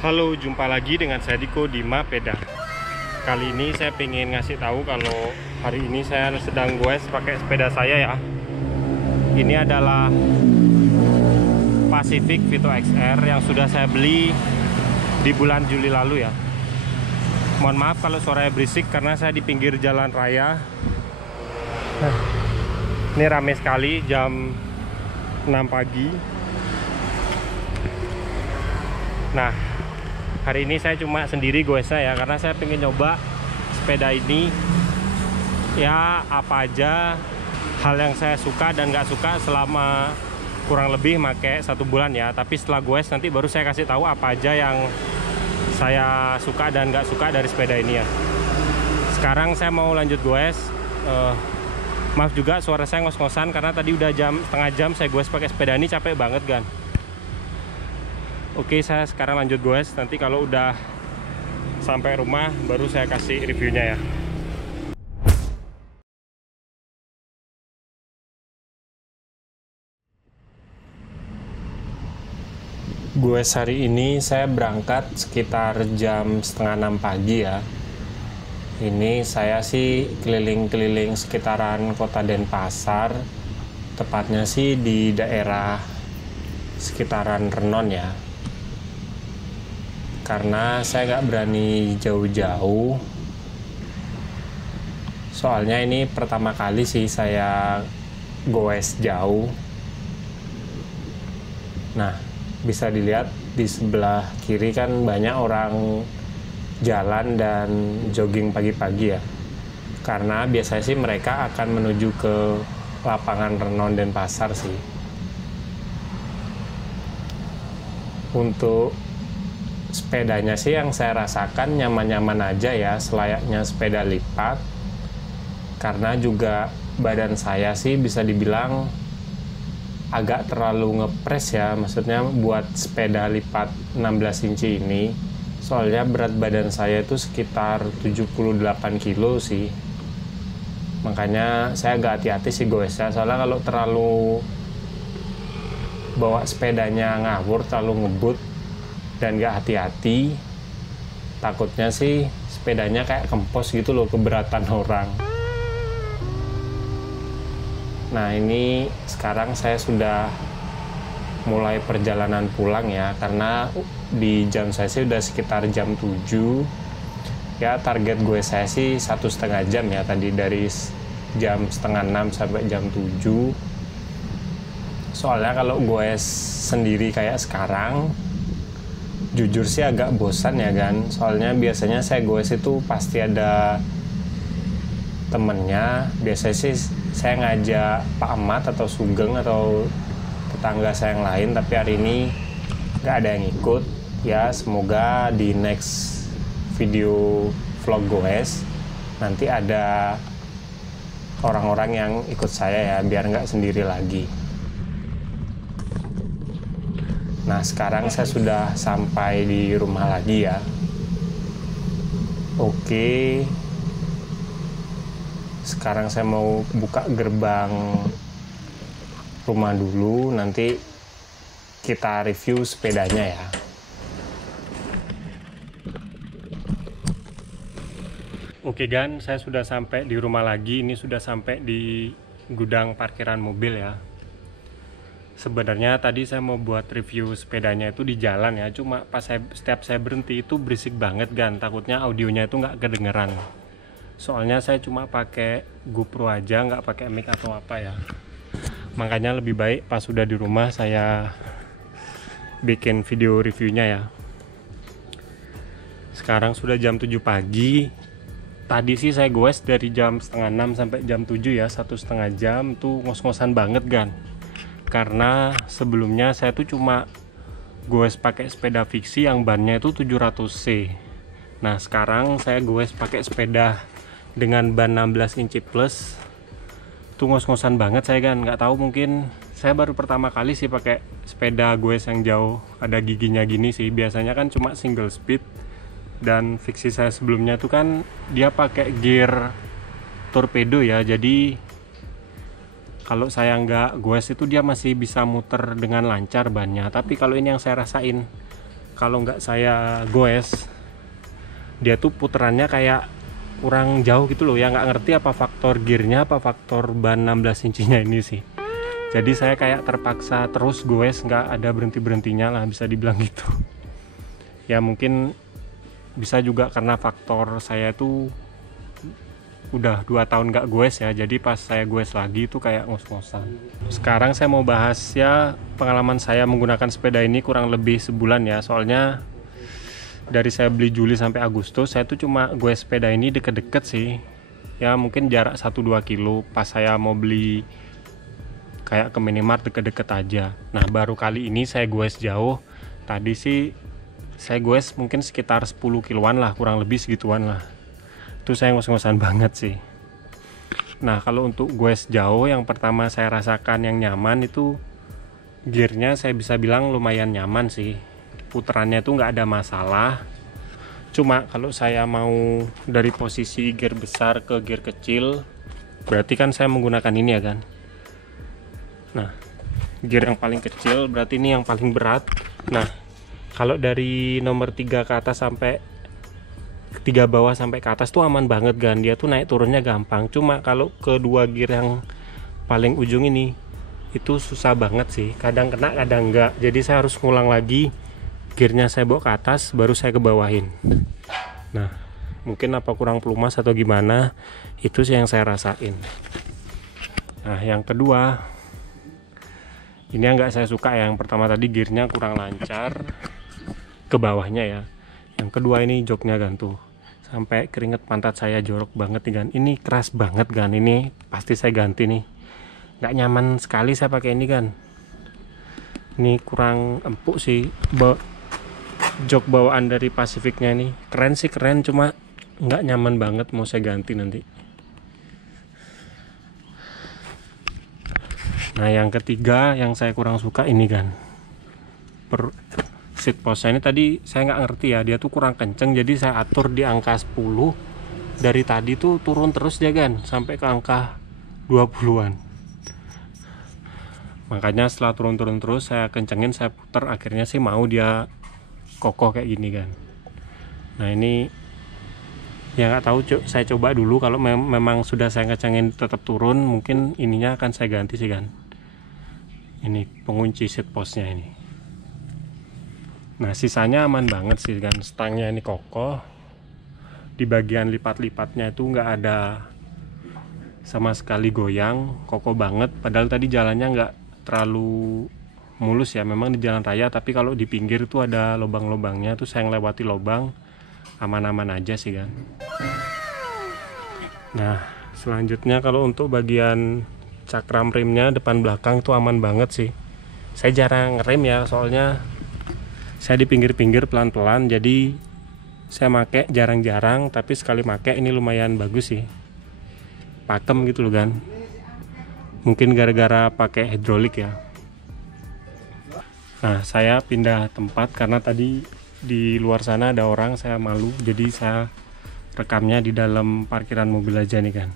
Halo, jumpa lagi dengan saya Diko di Mapeda. Kali ini saya pengen ngasih tahu kalau hari ini saya sedang goes pakai sepeda saya ya. Ini adalah Pacific Vito XR yang sudah saya beli di bulan Juli lalu ya. Mohon maaf kalau suaranya berisik karena saya di pinggir jalan raya. Ini rame sekali jam 6 pagi. Nah, hari ini saya cuma sendiri goesnya ya, karena saya pengen nyoba sepeda ini. Ya, apa aja hal yang saya suka dan nggak suka selama kurang lebih pakai 1 bulan ya. Tapi setelah goes nanti baru saya kasih tahu apa aja yang saya suka dan nggak suka dari sepeda ini ya. Sekarang saya mau lanjut goes. Maaf juga suara saya ngos-ngosan karena tadi udah setengah jam saya goes pakai sepeda ini, capek banget kan. Oke, saya sekarang lanjut goes. Nanti kalau udah sampai rumah baru saya kasih reviewnya ya. Goes hari ini saya berangkat sekitar jam setengah 6 pagi ya. Ini saya sih keliling-keliling sekitaran kota Denpasar, tepatnya sih di daerah sekitaran Renon ya. Karena saya nggak berani jauh-jauh, soalnya ini pertama kali sih saya goes jauh. Nah, bisa dilihat di sebelah kiri kan banyak orang jalan dan jogging pagi-pagi ya, karena biasanya sih mereka akan menuju ke lapangan Renon Denpasar sih. Untuk sepedanya sih yang saya rasakan nyaman-nyaman aja ya, selayaknya sepeda lipat. Karena juga badan saya sih bisa dibilang agak terlalu ngepres ya, maksudnya buat sepeda lipat 16 inci ini. Soalnya berat badan saya itu sekitar 78 kilo sih. Makanya saya agak hati-hati sih goesnya, soalnya kalau terlalu bawa sepedanya ngawur, terlalu ngebut dan gak hati-hati, takutnya sih sepedanya kayak kempos gitu loh, keberatan orang. Nah, ini sekarang saya sudah mulai perjalanan pulang ya, karena di jam saya sih udah sekitar jam 7 ya. Target gue saya sih 1,5 jam ya, tadi dari jam setengah 6 sampai jam 7. Soalnya kalau gue sendiri kayak sekarang, jujur sih agak bosan ya kan. Soalnya biasanya saya goes itu pasti ada temennya. Biasanya sih saya ngajak Pak Ahmad atau Sugeng atau tetangga saya yang lain, tapi hari ini nggak ada yang ikut ya. Semoga di next video vlog goes nanti ada orang-orang yang ikut saya ya, biar nggak sendiri lagi. Nah, sekarang saya sudah sampai di rumah lagi ya. Oke, sekarang saya mau buka gerbang rumah dulu, nanti kita review sepedanya ya. Oke Gan, saya sudah sampai di rumah lagi. Ini sudah sampai di gudang parkiran mobil ya. Sebenarnya tadi saya mau buat review sepedanya itu di jalan ya, cuma pas setiap saya berhenti itu berisik banget Gan. Takutnya audionya itu nggak kedengeran. Soalnya saya cuma pakai GoPro aja, nggak pakai mic atau apa ya. Makanya lebih baik pas sudah di rumah saya bikin video reviewnya ya. Sekarang sudah jam 7 pagi. Tadi sih saya goes dari jam setengah 6 sampai jam 7 ya, 1,5 jam tuh ngos-ngosan banget Gan. Karena sebelumnya saya tuh cuma goes pakai sepeda fiksi yang bannya itu 700C. Nah, sekarang saya goes pakai sepeda dengan ban 16 inci plus. Tuh ngos-ngosan banget saya kan, nggak tahu, mungkin saya baru pertama kali sih pakai sepeda goes yang jauh ada giginya gini sih. Biasanya kan cuma single speed, dan fiksi saya sebelumnya tuh kan dia pakai gear torpedo ya, jadi kalau saya nggak goes itu dia masih bisa muter dengan lancar bannya. Tapi kalau ini yang saya rasain, kalau nggak saya goes, dia tuh puterannya kayak kurang jauh gitu loh ya. Nggak ngerti apa faktor gearnya, apa faktor ban 16 inchinya ini sih. Jadi saya kayak terpaksa terus goes, nggak ada berhenti-berhentinya lah, bisa dibilang gitu. Ya mungkin bisa juga karena faktor saya tuh udah 2 tahun nggak goes ya, jadi pas saya goes lagi itu kayak ngos-ngosan. Sekarang saya mau bahas ya pengalaman saya menggunakan sepeda ini kurang lebih sebulan ya. Soalnya dari saya beli Juli sampai Agustus, saya tuh cuma goes sepeda ini deket-deket sih. Ya mungkin jarak 1-2 kilo pas saya mau beli kayak ke minimart deket-deket aja. Nah baru kali ini saya goes jauh. Tadi sih saya goes mungkin sekitar 10 kiloan lah, kurang lebih segituan lah. Itu saya ngos-ngosan banget sih. Nah kalau untuk goes jauh, yang pertama saya rasakan yang nyaman itu gearnya, saya bisa bilang lumayan nyaman sih. Puterannya tuh nggak ada masalah. Cuma kalau saya mau dari posisi gear besar ke gear kecil, berarti kan saya menggunakan ini ya kan. Nah gear yang paling kecil berarti ini yang paling berat. Nah kalau dari nomor 3 ke atas sampai 3 bawah sampai ke atas tuh aman banget kan, dia tuh naik turunnya gampang. Cuma kalau kedua gear yang paling ujung ini itu susah banget sih, kadang kena kadang enggak. Jadi saya harus ngulang lagi, gearnya saya bawa ke atas baru saya ke bawahin. Nah mungkin apa kurang pelumas atau gimana, itu sih yang saya rasain. Nah yang kedua ini yang nggak saya suka ya. Yang pertama tadi gearnya kurang lancar ke bawahnya ya. Yang kedua ini joknya kan tuh, sampai keringet pantat saya jorok banget nih kan. Ini keras banget kan, ini pasti saya ganti nih. Nggak nyaman sekali saya pakai ini kan. Ini kurang empuk sih. Jok bawaan dari Pacificnya ini keren sih, keren, cuma nggak nyaman banget, mau saya ganti nanti. Nah yang ketiga yang saya kurang suka ini kan, seat postnya ini tadi saya nggak ngerti ya, dia tuh kurang kenceng, jadi saya atur di angka 10. Dari tadi tuh turun terus dia kan sampai ke angka 20-an. Makanya setelah turun terus saya kencengin, saya puter, akhirnya sih mau dia kokoh kayak gini kan. Nah ini ya nggak tahu, saya coba dulu. Kalau memang sudah saya kencengin tetap turun, mungkin ininya akan saya ganti sih kan. Ini pengunci seat postnya ini. Nah sisanya aman banget sih kan, stangnya ini kokoh. Di bagian lipat-lipatnya itu nggak ada sama sekali goyang, kokoh banget. Padahal tadi jalannya nggak terlalu mulus ya, memang di jalan raya, tapi kalau di pinggir tuh ada lubang-lubangnya, tuh saya ngelewati lubang aman-aman aja sih kan. Nah selanjutnya kalau untuk bagian cakram rimnya depan belakang tuh aman banget sih. Saya jarang ngerem ya, soalnya saya di pinggir-pinggir pelan-pelan, jadi saya make jarang-jarang. Tapi sekali make ini lumayan bagus sih, pakem gitu loh kan. Mungkin gara-gara pakai hidrolik ya. Nah saya pindah tempat karena tadi di luar sana ada orang, saya malu, jadi saya rekamnya di dalam parkiran mobil aja nih kan.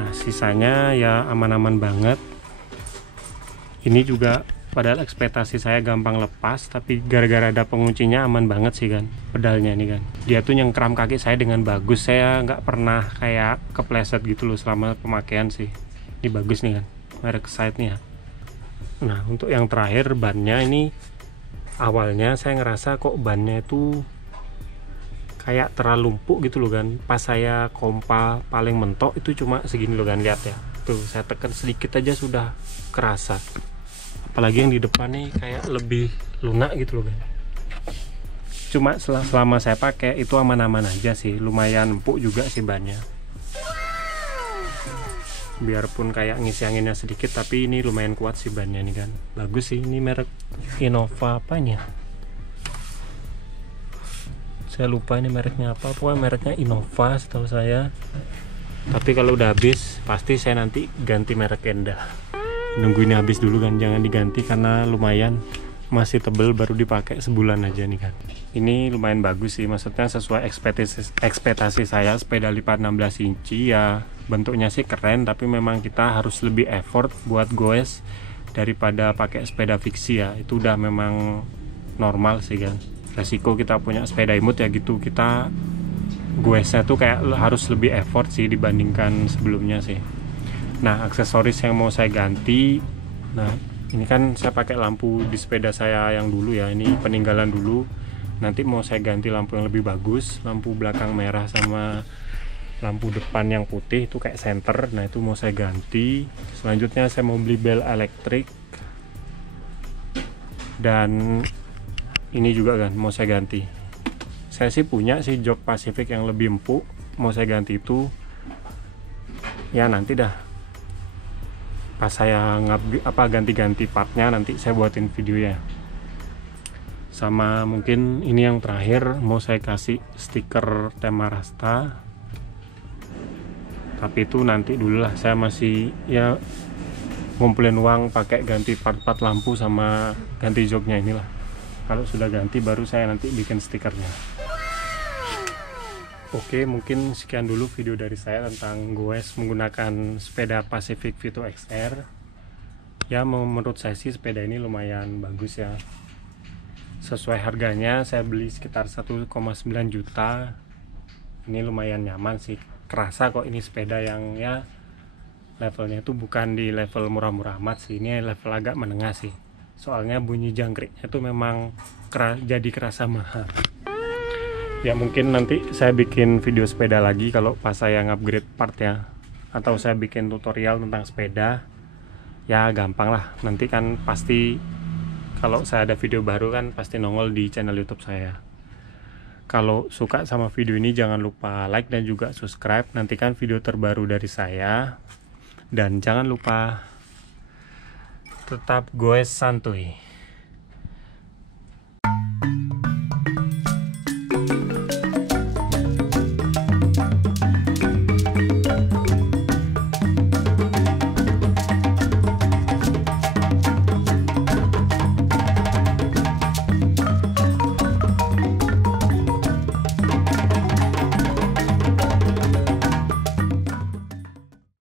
Nah sisanya ya aman-aman banget. Ini juga padahal ekspektasi saya gampang lepas, tapi gara-gara ada penguncinya aman banget sih kan. Pedalnya ini kan, dia tuh nyengkram kaki saya dengan bagus. Saya nggak pernah kayak kepleset gitu loh selama pemakaian sih. Ini bagus nih kan, merek Side nih ya. Nah untuk yang terakhir, bannya ini awalnya saya ngerasa kok bannya itu kayak terlalu empuk gitu loh kan. Pas saya kompa paling mentok itu cuma segini loh kan, lihat ya. Tuh saya tekan sedikit aja sudah kerasa. Apalagi yang di depan nih kayak lebih lunak gitu loh kan. Cuma selama saya pakai itu aman-aman aja sih, lumayan empuk juga sih bannya. Biarpun kayak ngisi anginnya sedikit, tapi ini lumayan kuat sih bannya nih kan. Bagus sih, ini merek Innova apa ini ya? Saya lupa ini mereknya apa, pokoknya mereknya Innova setahu saya. Tapi kalau udah habis pasti saya nanti ganti merek Enda. Nunggu ini habis dulu kan, jangan diganti karena lumayan masih tebel, baru dipakai sebulan aja nih kan. Ini lumayan bagus sih, maksudnya sesuai ekspektasi saya. Sepeda lipat 16 inci ya, bentuknya sih keren, tapi memang kita harus lebih effort buat goes daripada pakai sepeda fiksi ya. Itu udah memang normal sih kan. Resiko kita punya sepeda imut ya gitu, kita goesnya tuh kayak harus lebih effort sih dibandingkan sebelumnya sih. Nah, aksesoris yang mau saya ganti, nah ini kan saya pakai lampu di sepeda saya yang dulu ya, ini peninggalan dulu. Nanti mau saya ganti lampu yang lebih bagus, lampu belakang merah sama lampu depan yang putih itu kayak senter. Nah itu mau saya ganti. Selanjutnya saya mau beli bel elektrik, dan ini juga kan mau saya ganti. Saya sih punya sih jok Pacific yang lebih empuk, mau saya ganti itu ya nanti dah pas saya ganti-ganti partnya, nanti saya buatin videonya. Sama mungkin ini yang terakhir, mau saya kasih stiker tema Rasta, tapi itu nanti dulu lah, saya masih ya ngumpulin uang pakai ganti part-part lampu sama ganti joknya inilah. Kalau sudah ganti baru saya nanti bikin stikernya. Oke, mungkin sekian dulu video dari saya tentang goes menggunakan sepeda Pacific Vito XR. Ya menurut saya sih sepeda ini lumayan bagus ya. Sesuai harganya saya beli sekitar 1,9 juta. Ini lumayan nyaman sih. Kerasa kok ini sepeda yang ya levelnya itu bukan di level murah-murah amat sih, ini level agak menengah sih. Soalnya bunyi jangkriknya itu memang jadi kerasa mahal. Ya mungkin nanti saya bikin video sepeda lagi kalau pas saya ngupgrade part ya, atau saya bikin tutorial tentang sepeda. Ya gampang lah, nanti kan pasti kalau saya ada video baru kan pasti nongol di channel YouTube saya. Kalau suka sama video ini jangan lupa like dan juga subscribe, nantikan video terbaru dari saya. Dan jangan lupa tetap goes santuy.